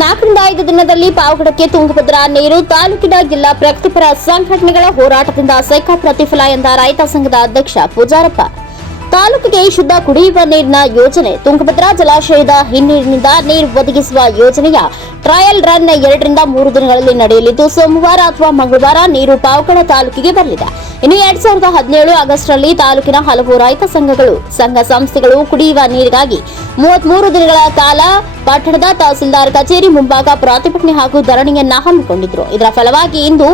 ನಾಲ್ಕರಿಂದ ಐದು ದಿನದಲ್ಲಿ ಪಾವಗಡಕ್ಕೆ ತುಂಗಭದ್ರಾ ನೀರು ತಾಲೂಕಿನ ಜಿಲ್ಲಾ ಪ್ರಗತಿಪರ ಸಂಘಟನೆಗಳ ಹೋರಾಟದಿಂದ ಸೈಕಾ ಪ್ರತಿಫಲ ಎಂದ ರೈತ ಸಂಘದ ಅಧ್ಯಕ್ಷ ಪೂಜಾರಪ್ಪ. ತಾಲೂಕಿಗೆ ಶುದ್ಧ ಕುಡಿಯುವ ನೀರಿನ ಯೋಜನೆ. ತುಂಗಭದ್ರಾ ಜಲಾಶಯದ ಹಿನ್ನೀರಿನಿಂದ ನೀರು ಒದಗಿಸುವ ಯೋಜನೆಯ ಟ್ರಯಲ್ ರನ್ ಎರಡರಿಂದ ಮೂರು ದಿನಗಳಲ್ಲಿ ನಡೆಯಲಿದ್ದು, ಸೋಮವಾರ ಅಥವಾ ಮಂಗಳವಾರ ನೀರು ಪಾವಗಡ ತಾಲೂಕಿಗೆ ಬರಲಿದೆ. ಇನ್ನು ಎರಡ್ ಸಾವಿರದ ಹದಿನೇಳು ಆಗಸ್ಟ್ನಲ್ಲಿ ತಾಲೂಕಿನ ಹಲವು ರೈತ ಸಂಘಗಳು, ಸಂಘ ಸಂಸ್ಥೆಗಳು ಕುಡಿಯುವ ನೀರಿಗಾಗಿ ಮೂವತ್ಮೂರು ದಿನಗಳ ಕಾಲ ಪಟ್ಟಣದ ತಹಸೀಲ್ದಾರ್ ಕಚೇರಿ ಮುಂಭಾಗ ಪ್ರತಿಭಟನೆ ಹಾಗೂ ಧರಣಿಯನ್ನ ಹಮ್ಮಿಕೊಂಡಿದ್ರು. ಇದರ ಫಲವಾಗಿ ಇಂದು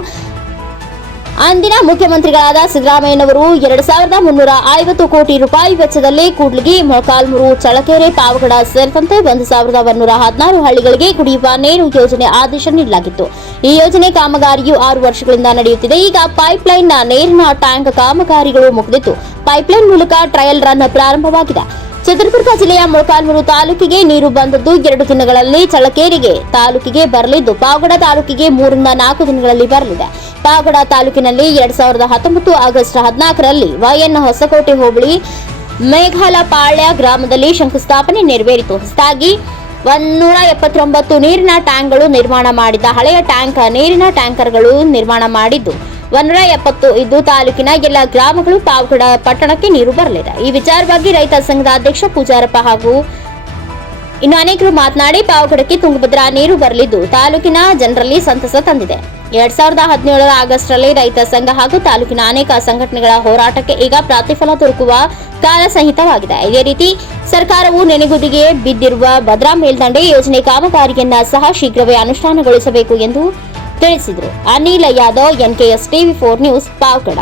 ಅಂದಿನ ಮುಖ್ಯಮಂತ್ರಿಗಳಾದ ಸಿದ್ದರಾಮಯ್ಯನವರು ಎರಡು ಸಾವಿರದ ಮುನ್ನೂರ ಐವತ್ತು ಕೋಟಿ ರೂಪಾಯಿ ವೆಚ್ಚದಲ್ಲಿ ಕೂಡ್ಲಿಗಿ ಮೊಳಕಾಲ್ಮೂರು ಚಳಕೆರೆ ಪಾವಗಡ ಸೇರಿದಂತೆ ಒಂದು ಸಾವಿರದ ಒಂದೂರ ಹದಿನಾರು ಹಳ್ಳಿಗಳಿಗೆ ಕುಡಿಯುವ ನೀರು ಯೋಜನೆ ಆದೇಶ ನೀಡಲಾಗಿತ್ತು. ಈ ಯೋಜನೆ ಕಾಮಗಾರಿಯು ಆರು ವರ್ಷಗಳಿಂದ ನಡೆಯುತ್ತಿದೆ. ಈಗ ಪೈಪ್ಲೈನ್ನ ನೀರಿನ ಟ್ಯಾಂಕ್ ಕಾಮಗಾರಿಗಳು ಮುಗಿದಿತ್ತು ಪೈಪ್ಲೈನ್ ಮೂಲಕ ಟ್ರಯಲ್ ರನ್ ಪ್ರಾರಂಭವಾಗಿದೆ. ಚಿತ್ರದುರ್ಗ ಜಿಲ್ಲೆಯ ಮೊಳಕಾಲ್ಮೂರು ತಾಲೂಕಿಗೆ ನೀರು ಬಂದದ್ದು ಎರಡು ದಿನಗಳಲ್ಲಿ ಚಳಕೇರಿಗೆ ತಾಲೂಕಿಗೆ ಬರಲಿದ್ದು ಪಾವಗಡ ತಾಲೂಕಿಗೆ ಮೂರರಿಂದ ನಾಲ್ಕು ದಿನಗಳಲ್ಲಿ ಬರಲಿದೆ. ಪಾವಗಡ ತಾಲೂಕಿನಲ್ಲಿ ಎರಡ್ ಸಾವಿರದ ಹತ್ತೊಂಬತ್ತು ಆಗಸ್ಟ್ ಹದಿನಾಲ್ಕರಲ್ಲಿ ವೈಎನ್ ಹೊಸಕೋಟೆ ಹೋಬಳಿ ಮೇಘಾಲಪಾಳ್ಯ ಗ್ರಾಮದಲ್ಲಿ ಶಂಕುಸ್ಥಾಪನೆ ನೆರವೇರಿತು. ಹೊಸದಾಗಿ ಒಂದೂರ ಎಪ್ಪತ್ತೊಂಬತ್ತು ನೀರಿನ ಟ್ಯಾಂಕ್ಗಳು ನಿರ್ಮಾಣ ಮಾಡಿದ್ದ ಹಳೆಯ ಟ್ಯಾಂಕ್, ನೀರಿನ ಟ್ಯಾಂಕರ್ಗಳು ನಿರ್ಮಾಣ ಮಾಡಿದ್ದು. ಒಂದೂರ ಎಪ್ಪತ್ತು ಇದ್ದು ತಾಲೂಕಿನ ಎಲ್ಲ ಗ್ರಾಮಗಳು ಪಾವಗಡ ಪಟ್ಟಣಕ್ಕೆ ನೀರು ಬರಲಿದೆ. ಈ ವಿಚಾರವಾಗಿ ರೈತ ಸಂಘದ ಅಧ್ಯಕ್ಷ ಪೂಜಾರಪ್ಪ ಹಾಗೂ ಇನ್ನು ಅನೇಕರು ಮಾತನಾಡಿ ಪಾವಗಡಕ್ಕೆ ತುಂಗಭದ್ರಾ ನೀರು ಬರಲಿದ್ದು ತಾಲೂಕಿನ ಜನರಲ್ಲಿ ಸಂತಸ ತಂದಿದೆ. ಎರಡ್ ಸಾವಿರದ ಹದಿನೇಳರ ಆಗಸ್ಟ್ರಲ್ಲಿ ರೈತ ಸಂಘ ಹಾಗೂ ತಾಲೂಕಿನ ಅನೇಕ ಸಂಘಟನೆಗಳ ಹೋರಾಟಕ್ಕೆ ಈಗ ಪ್ರತಿಫಲ ದೊರಕುವ ಕಾಲ ಸಹಿತವಾಗಿದೆ. ಇದೇ ರೀತಿ ಸರ್ಕಾರವು ನೆನೆಗುದಿಗೆ ಬಿದ್ದಿರುವ ಭದ್ರಾ ಮೇಲ್ದಂಡೆ ಯೋಜನೆ ಕಾಮಗಾರಿಯನ್ನ ಸಹ ಶೀಘ್ರವೇ ಅನುಷ್ಠಾನಗೊಳಿಸಬೇಕು ಎಂದು ತಿಳಿಸಿದರು. Anil Yadav NKS TV four news Pavagada.